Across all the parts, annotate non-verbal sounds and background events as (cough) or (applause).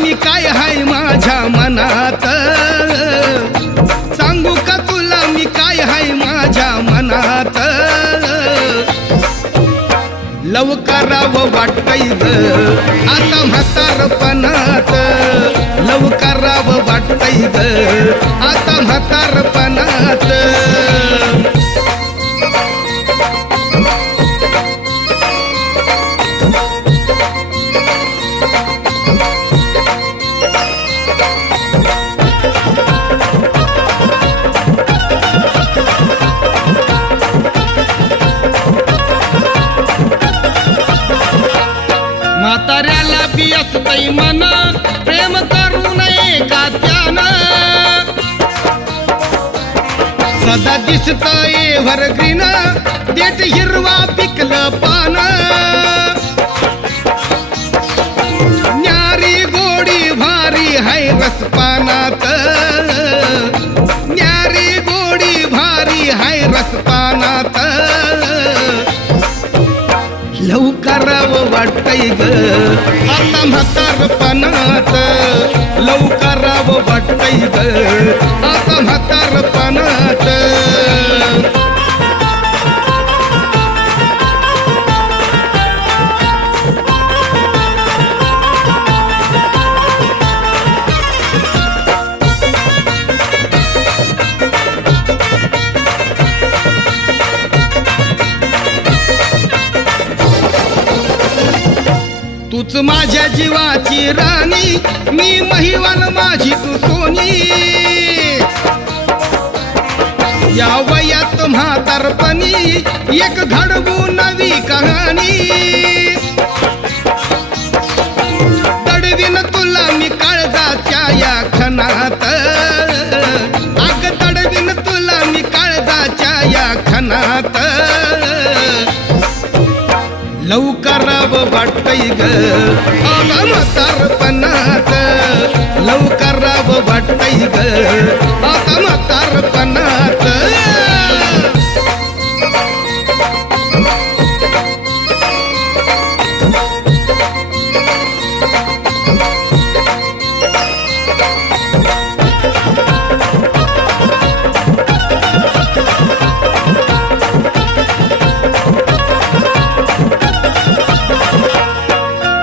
मी काय हाय माझ्या मनात? सांगू का तुला मी काय हाय माझ्या मनात? लव करावं वाटतय ग आता म्हातारपणात लव करावं वाटतय ग आता म्हातारपण सदा दिसतय व्हरग्रीन देत हिरवा पिकलं पान. न्यारी गोडी भारी हाय रसपानात. न्यारी गोडी भारी हाय रसपानात. लवकरावं वाटतय ग आता म्हातारपणात. लवकर वाटतय ग तूच माझ्या जीवाची राणी मी महिवाल माझी तू सोनी. या वयात म्हातारपणी एक घडवू नवी कहाणी. तडवीन तुला मी काळजाच्या या खनात अग तडवीन तुला मी काळजाच्या या खनात लवकरावं वाटतय ग. आता म्हातारपणात लवकरावं वाटतय ग.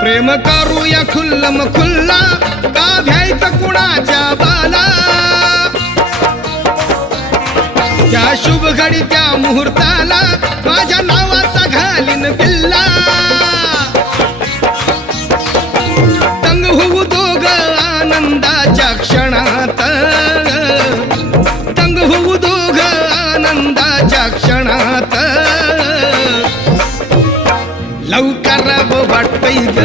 प्रेम करूया खुल्लम खुल्ला का भ्यायचं कुणाच्या बाला? त्या शुभ घडी त्या मुहूर्ताला माझ्या नावाचा घालीन पिल्ला तंग होऊ दोघ आनंदाच्या क्षणात. तंग होऊ दोघ आनंदाच्या क्षणात. लवकर वाटतय ग.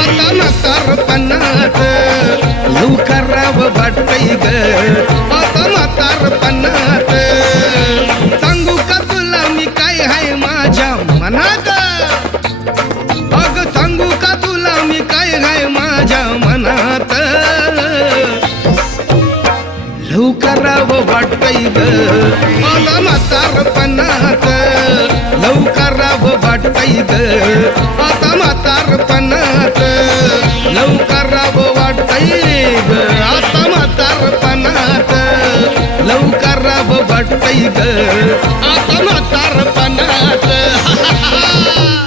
आता म्हातारपणात लवकर वाटतय ग. आता म्हातारपणात सांगू का तुला मी काय हाय माझ्या मनात? अग सांगू का तुला मी काय हाय माझ्या मनात? लवकर वाटतय ग. आता म्हातारपणात लवकर वाटतय आता म्हातारपणात. लवकरावं वाटतय ग आता म्हातारपणात. लवकरावं वाटतय ग आता म्हातारपणात. (laughs)